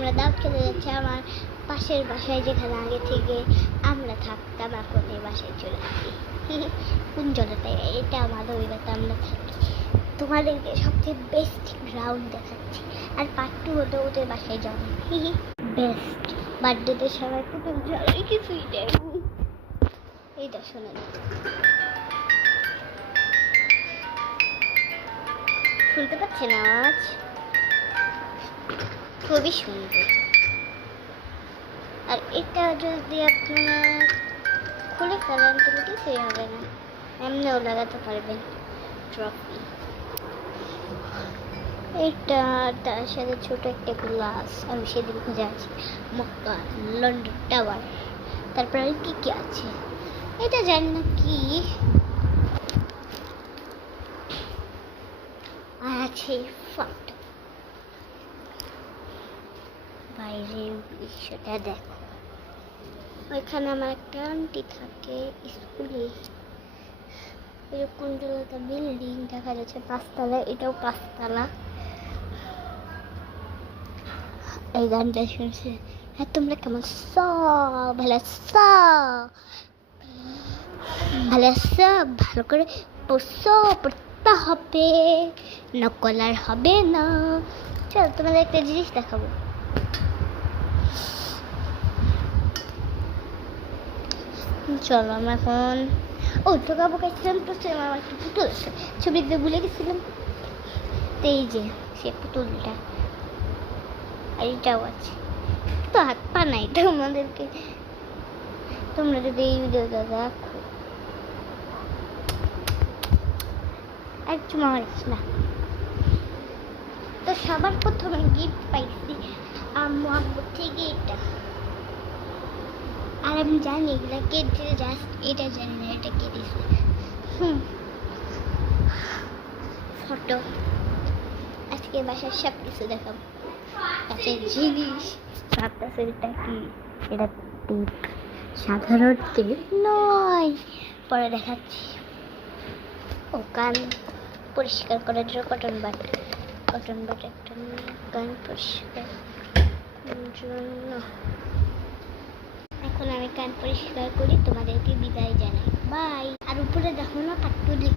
আমরা দাওয়াত খেতে যাচ্ছি আমার পাশের বাসায়, যেখানে আগে থেকে আমরা থাকতাম, এখন এই বাসায় চলে আসি। কোন জলটায় এটা আমাদের ওইটাতে আমরা থাকি। তোমাদেরকে সবচেয়ে বেস্ট গ্রাউন্ড দেখাচ্ছি। আর পার্ট 2 হতে ওদের বাসায় যাবো। বেস্ট বার্থডেতে সবাই প্রথম কিছুই দেব। এইটা শোনেন, শুনতে পাচ্ছেন আওয়াজ? খুবই সুন্দর। আর এটা যদি আপনারা খুলে ফেলেন তাহলে কিছুই হবে না, এমনিও লাগাতে পারবেন ট্রফি। এটা তার সাথে ছোট একটা গ্লাস, আমি সেদিন খুঁজে আছি। মক্কা, লন্ডন টাওয়ার, তারপরে কি কি আছে এটা জানি না কি। আর আছে ফটো। বাইরের দৃশ্যটা দেখো। ওইখানে আমার একটা আন্টি থাকে স্কুলে। এরকম একটা বিল্ডিং দেখা যাচ্ছে 5 তলা, এটাও 5 তলা। এই গানটা শুনছে, হ্যাঁ তোমরা কেমন ভালো ভালো করে পড়তে হবে, নকল আর হবে না। চলো তোমাদের একটা জিনিস দেখাবো। চলো আমরা এখন টোকা বোকাইছিলাম তো, আমার একটা পুতুল আছে, ছবি দিতে ভুলে গেছিলাম। তো এই যে সে পুতুলটা, আর এটাও আছে, তো হাত পা নাই। তোমাদেরকে, তোমরা যদি এই ভিডিওটা দেখো একটু মারিস না। তো সবার প্রথমে গিফট পাইছি আম্মু থেকে এটা। আর আমি জানি এগুলা কে দিতে, জাস্ট এটা জানি না এটা কে দিছে। ফটো আজকে বাসার সব কিছু দেখাবো। কাছের জিনিস ভাবতেছে এটা কি, এটা টিপ, সাধারণ টিপ নয়, পরে দেখাচ্ছি। ও কান পরিষ্কার করার জন্য কটন বাট একটা কান পরিষ্কার জন্য। এখন আমি কান পরিষ্কার করি, তোমাদেরকে বিদায় জানাই, বাই। আর উপরে দেখো না পাট্টুলি।